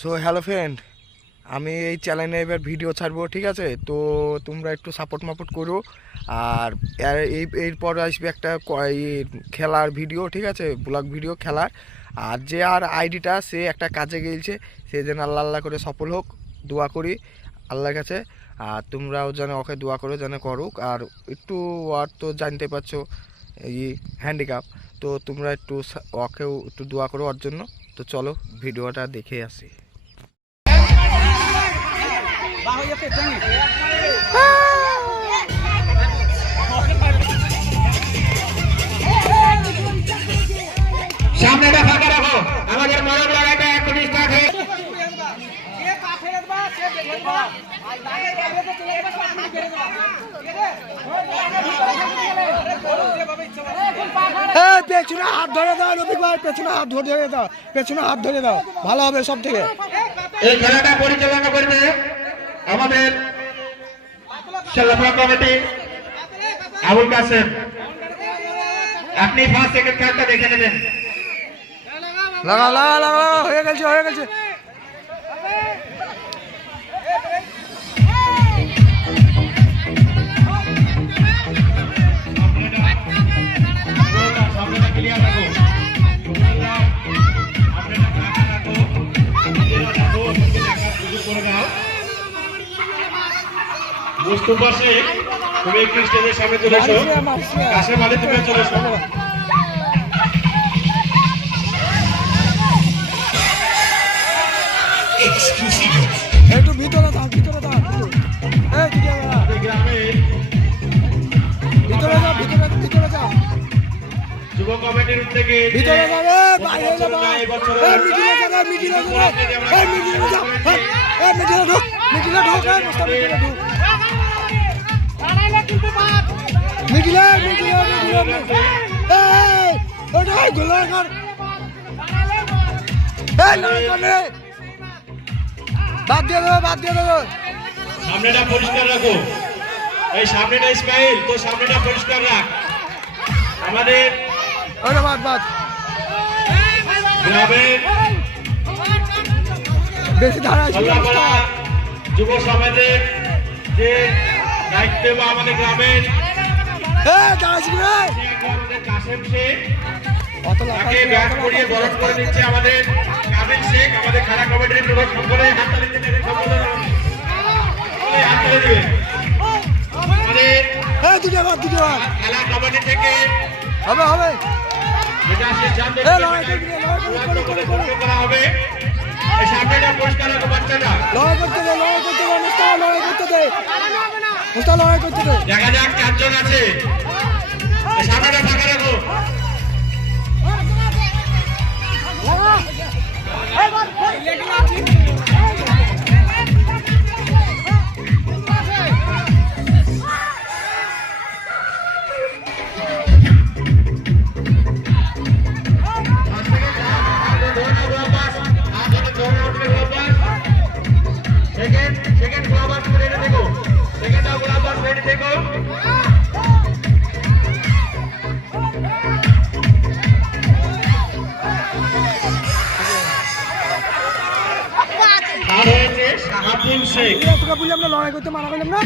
So hello friend আমি এই চ্যানেলে এবার ভিডিও ছাড়বো, ঠিক আছে? তো তোমরা একটু সাপোর্ট মাপোর্ট করো। আর এই, এরপর আসবে একটা খেলার ভিডিও ঠিক আছে? ব্লগ ভিডিও খেলার। আর যে আর আইডিটা সে একটা কাজে গিয়েছে। সে যেন আল্লাহ আল্লাহ করে সফল হোক, দোয়া করি আল্লাহর কাছে। আর তোমরাও যেন ওকে দোয়া করো, যেন করুক। আর একটু আর তো জানতে পারছ, এই হ্যান্ডিক্যাপ তো তোমরা একটু ওকেও একটু দোয়া করো ওর জন্য। তো চলো ভিডিওটা দেখে আসি। সামনেটা ফাঁকা রাখো। আমাদের মরম লড়াইটা এখনই স্টার্ট হয়ে পেছনে হাত ধরে দাও রফিক ভাই পেছনে হাত ধরে দাও পেছনে হাত ধরে দাও। ভালো হবে সব থেকে এই খেলাটা পরিচালনা করবে আমাদের কমিটি আবুল কাসেম আপনি ফার্স্ট সেকেন্ড কার্ডটা দেখে নেবেন। লাগা লাগা লাগা হয়ে গেছে হয়ে গেছে। মুস্তফা শেখ তুমি একটু স্টেজের সামনে চলে এসো। কাশেম আলী তুমি চলে এসো। একটু ভিতরে দাও ভিতরে দাও। এই ভিতরে যাও ভিতরে ভিতরে যাও যুব কমিটির উদ্যোগে ভিতরে এ বাইরে যাও এই বছর এই মিডিলে যাও মিডিলে যাও এই মিডিলে যাও এই, মিডিলে ঢুক মিডিলে ঢুক এই মিডিলে ঢুক বাদ দিয়ে দেবো বাদ দিয়ে দেবো। সামনেটা পরিষ্কার রাখো। এই সামনেটা ইসমাইল তো সামনেটা পরিষ্কার রাখ। আমাদের বাদ বাদ। গ্রামের বেশি ধারা যুব সমাজের যে দায়িত্ব বা আমাদের গ্রামের আমাদের কাবিল শেখ আমাদের খেলা কমিটির লোক সকলে হাততালি দিতে সকলে হাততালি দেবে। দুটো বাদ দুটো খেলা কমিটি থেকে হবে হবে। যেটা সিদ্ধান্ত করে হবে। সামনেটা পরিষ্কার রাখো বাচ্চাটা লড়াই করতে দে লড়াই করতে দে লড়াই করতে দে। দেখা যাক চারজন আছে। সামনেটা ফাঁকা রাখো। আমরা লড়াই করতে মানা করলাম না?